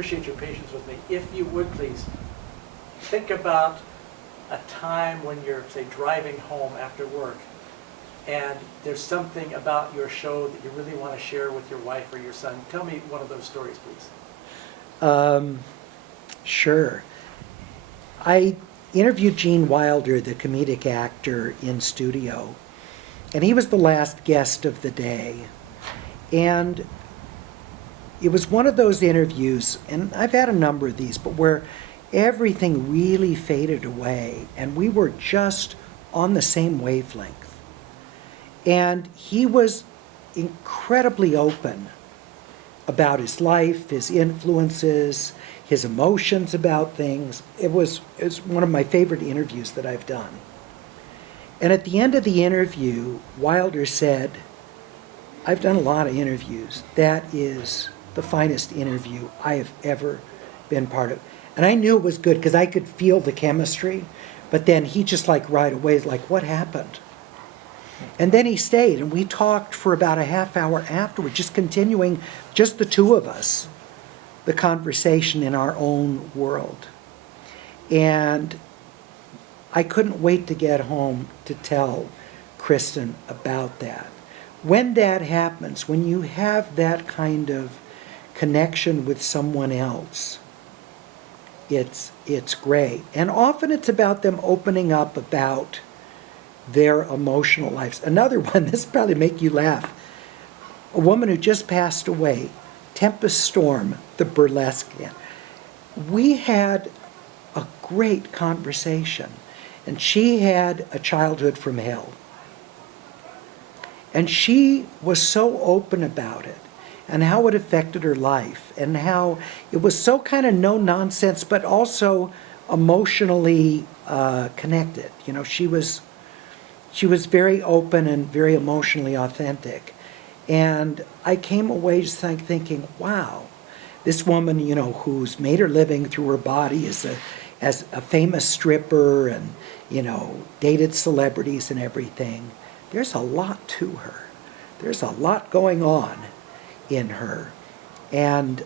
appreciate your patience with me. If you would please, think about a time when you're, say, driving home after work, and there's something about your show that you really want to share with your wife or your son. Tell me one of those stories, please. Sure. I interviewed Gene Wilder, the comedic actor, in studio, and he was the last guest of the day. And it was one of those interviews, and I've had a number of these, but where everything really faded away, and we were just on the same wavelength. And he was incredibly open about his life, his influences, his emotions about things. It was one of my favorite interviews that I've done. And at the end of the interview, Wilder said, "I've done a lot of interviews. That is the finest interview I have ever been part of." And I knew it was good because I could feel the chemistry, but then he just like right away is like, "What happened?" And then he stayed, and we talked for about a half hour afterward, just continuing, just the two of us, the conversation in our own world. And I couldn't wait to get home to tell Kristen about that. When that happens, when you have that kind of connection with someone else, it's great. And often it's about them opening up about their emotional lives. Another one, this will probably make you laugh. A woman who just passed away, Tempest Storm, the burlesque. We had a great conversation, and she had a childhood from hell. And she was so open about it, and how it affected her life, and how it was so kind of no nonsense, but also emotionally connected. You know, she was very open and very emotionally authentic. And I came away just thinking, wow, this woman, you know, who's made her living through her body as a famous stripper and, you know, dated celebrities and everything, there's a lot to her. There's a lot going on in her. And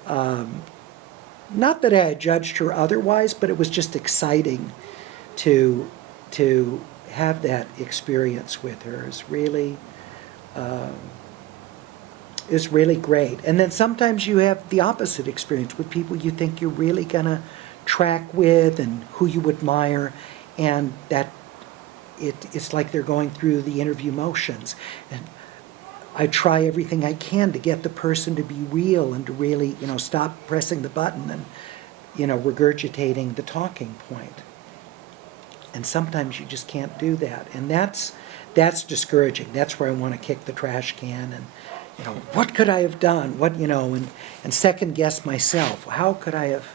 not that I judged her otherwise, but it was just exciting to have that experience with her. Is really great. And then sometimes you have the opposite experience with people you think you're really gonna track with and who you admire, and that it's like they're going through the interview motions. And I try everything I can to get the person to be real and to really, you know, stop pressing the button and, you know, regurgitating the talking point. And sometimes you just can't do that. And that's discouraging. That's where I want to kick the trash can and, you know, what could I have done? What, you know, and second guess myself. How could I have,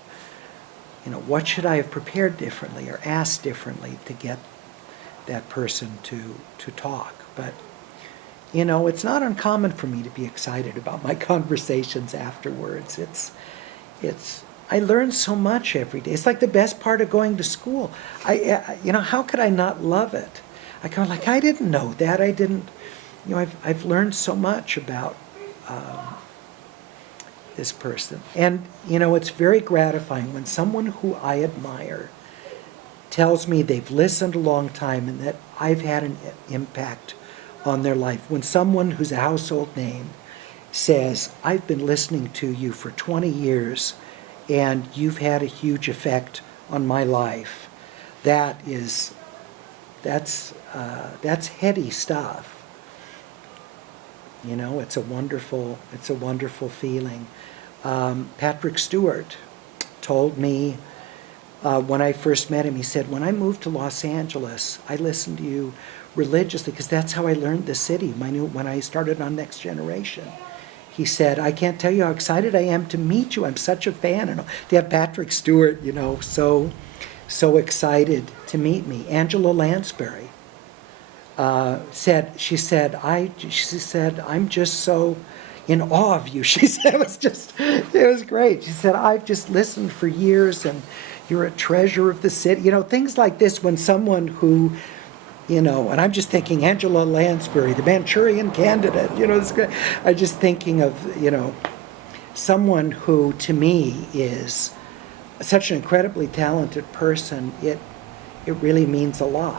you know, what should I have prepared differently or asked differently to get that person to talk? But, you know, it's not uncommon for me to be excited about my conversations afterwards. I learn so much every day. It's like the best part of going to school. You know, how could I not love it? I go like, I didn't know that. I didn't, you know, I've learned so much about this person. And, you know, it's very gratifying when someone who I admire tells me they've listened a long time and that I've had an impact on their life. When someone who's a household name says, I've been listening to you for 20 years and you've had a huge effect on my life, that's heady stuff. You know, it's a wonderful feeling. Patrick Stewart told me when I first met him, he said, when I moved to Los Angeles, I listened to you religiously because that's how I learned the city when I started on Next Generation. He said, I can't tell you how excited I am to meet you. I'm such a fan. And to have Patrick Stewart, you know, so excited to meet me. Angela Lansbury said, I'm just so in awe of you. She said, it was great. She said, I've just listened for years and you're a treasure of the city. You know, things like this when someone who, you know, and I'm just thinking Angela Lansbury, the Manchurian Candidate, you know, I'm just thinking of, you know, someone who, to me, is such an incredibly talented person, it really means a lot.